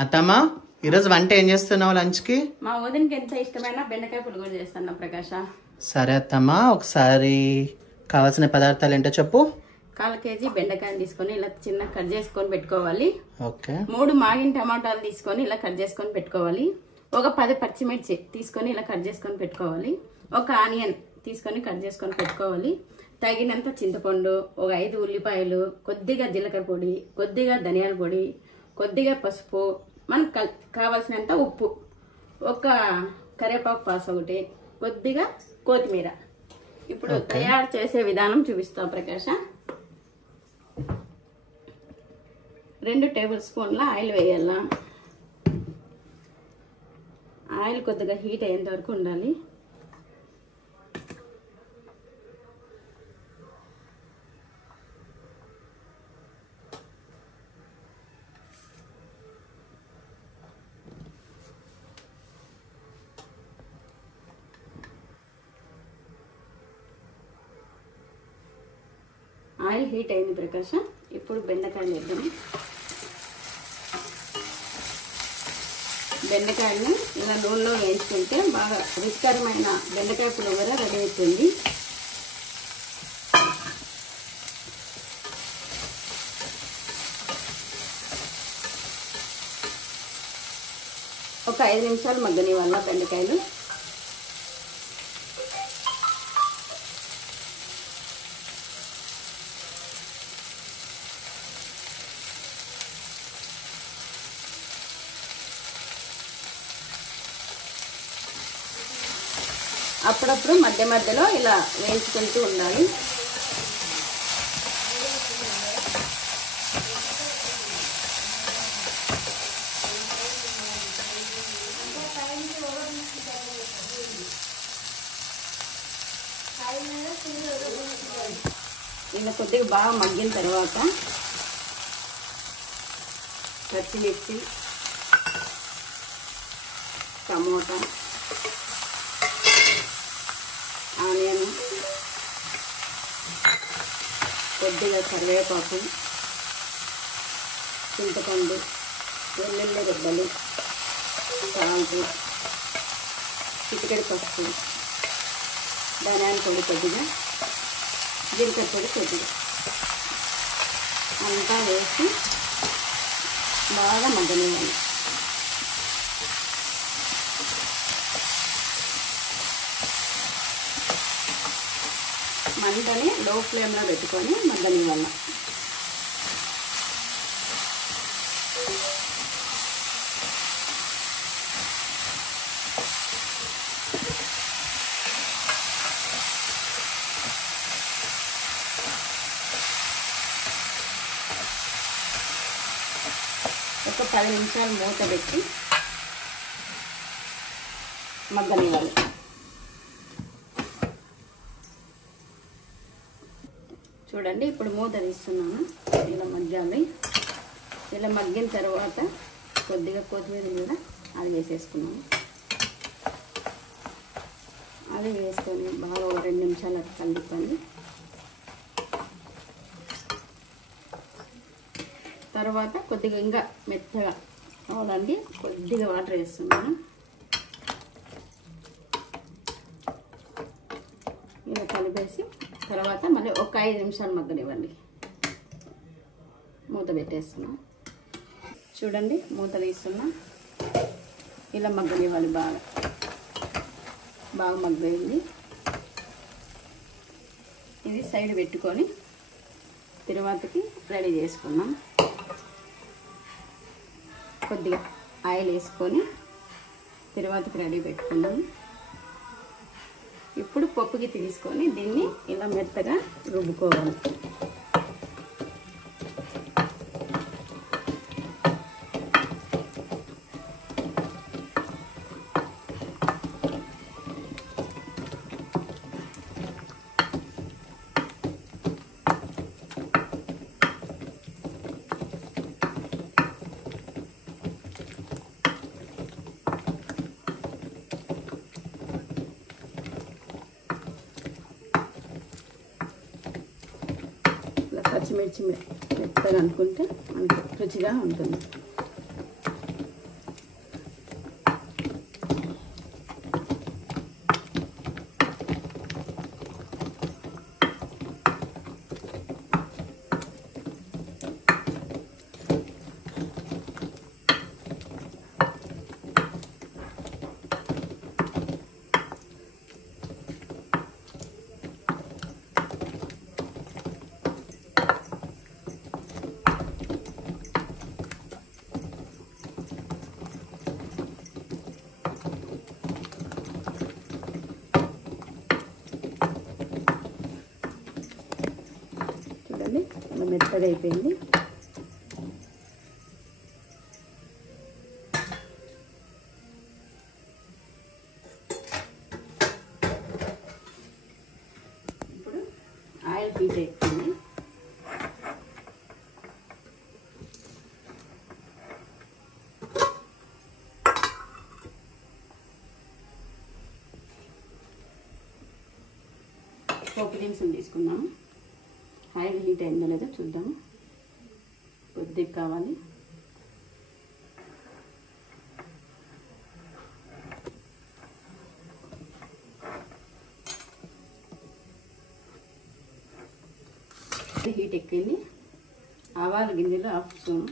అత్తమ్మా ఈరోజు వంట ఏం చేస్తున్నావు లంచ్కి? మా వదినకి ఎంత ఇష్టమైన బెండకాయ పులుగురు చేస్తున్నా ప్రకాష్. సరే అత్తమ్మా, ఒకసారి కావాల్సిన పదార్థాలు ఏంటో చెప్పు. 1/4 కేజీ బెండకాయలు తీసుకొని ఇలా చిన్న కట్ చేసుకొని పెట్టుకోవాలి. ఓకే. 3 మాగిన టమాటాలు తీసుకొని ఇలా కట్ చేసుకొని పెట్టుకోవాలి. ఒక 10 పచ్చిమిర్చి తీసుకొని ఇలా కట్ చేసుకొని పెట్టుకోవాలి. ఒక ఆనియన్ తీసుకొని కట్ చేసుకొని పెట్టుకోవాలి. తగినంత చింతపండు, ఒక 5 ఉల్లిపాయలు, కొద్దిగా జీలకర్ర పొడి, కొద్దిగా ధనియాల పొడి, కొద్దిగా పసుపు, మనకు కావాల్సినంత ఉప్పు, ఒక కరివేపాకు పాస్ ఒకటి, కొద్దిగా కొత్తిమీర. ఇప్పుడు తయారు చేసే విధానం చూపిస్తాం ప్రకాష్. 2 టేబుల్ స్పూన్ల ఆయిల్ వేయాల. ఆయిల్ కొద్దిగా హీట్ అయ్యేంత వరకు ఉండాలి. ఆయిల్ హీట్ అయింది ప్రకాష్. ఇప్పుడు బెండకాయలు వేద్దాం. బెండకాయలను ఇలా నూనెలో వేయించుకుంటే బాగా రుచికరమైన బెండకాయ పులిహోర రెడీ అవుతుంది. ఒక 5 నిమిషాలు మగ్గని వల్ల బెండకాయలు. అప్పుడప్పుడు మధ్య మధ్యలో ఇలా వేయించుకుంటూ ఉండాలి. ఇలా కొద్దిగా బాగా మగ్గిన తర్వాత పచ్చిమిర్చి, టమోటా, ఆనియన్, కొద్దిగా కరివేపాకు, చింతపండు, వెల్లుల్లి రెబ్బలు, సాల్ట్, చిటికెడు పసుపు, ధనియాల పొడి కొద్దిగా, జీలకర్ర పొడి కొద్దిగా అంతా వేసి బాగా మగ్గనివ్వాలి. మంటని లో ఫ్లేమ్లో పెట్టుకొని మగ్గనివ్వాలి. ఒక 10 నిమిషాలు మూత పెట్టి మగ్గనివ్వాలి. చూడండి, ఇప్పుడు మూత తీస్తున్నాను. ఇలా మగ్గాలి. ఇలా మగ్గిన తర్వాత కొద్దిగా కొత్తిమీర కూడా అది వేసేసుకున్నాము. అది వేసుకొని బాగా 2 నిమిషాలు కలుపుకోండి. తర్వాత కొద్దిగా ఇంకా మెత్తగా కావాలండి, కొద్దిగా వాటర్ వేస్తున్నాను. ఇలా కలిపేసి తర్వాత మళ్ళీ ఒక 5 నిమిషాలు మగ్గనివ్వండి. మూత పెట్టేస్తున్నా. చూడండి, మూత తీస్తున్నా. ఇలా మగ్గనివ్వాలి. బాగా మగ్గయింది. ఇది సైడ్ పెట్టుకొని తర్వాతకి రెడీ చేసుకున్నాం. కొద్దిగా ఆయిల్ వేసుకొని తర్వాతకి రెడీ పెట్టుకున్నాం. ఇప్పుడు పప్పుకి తీసుకొని దీన్ని ఇలా మెత్తగా రుబ్బుకోవాలి. పచ్చిమిర్చి మెత్తగా అనుకుంటే మనకి రుచిగా ఉంటుంది. మెత్తగా అయిపోయింది. ఇప్పుడు ఆయిల్ హీట్ అయిపోయింది. పోపు దినుసులు తీసుకున్నాము. ఆయిల్ హీట్ అయిందో లేదో చూద్దాము. కొద్దిగా కావాలి. హీట్ ఎక్కింది. ఆవాలు గింజలు హాఫ్ స్పూన్,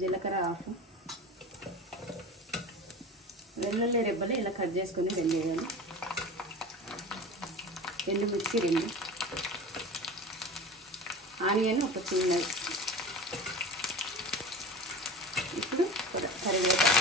జీలకర్ర హాఫ్, వెల్లుల్లి రెబ్బలు ఇలా కట్ చేసుకొని వెల్లేయాలి. ఎండుమిర్చి 2, ఆనియన్ ఒక చిన్నది. ఇప్పుడు కరివేపాకు,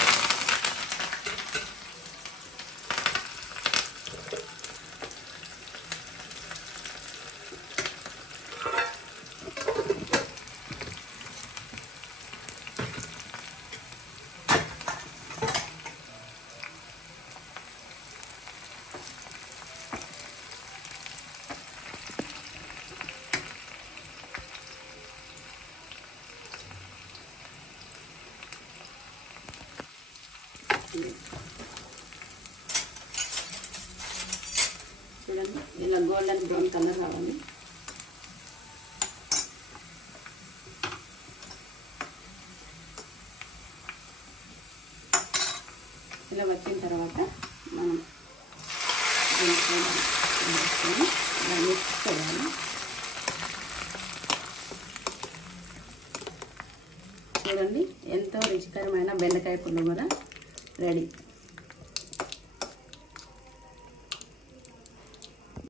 చూడండి ఇలా గోల్డెన్ బ్రౌన్ కలర్ రావాలి. ఇలా వచ్చిన తర్వాత మనం మిక్స్ చేయాలి. చూడండి ఎంతో రుచికరమైన బెండకాయ పులిహోర రెడీ.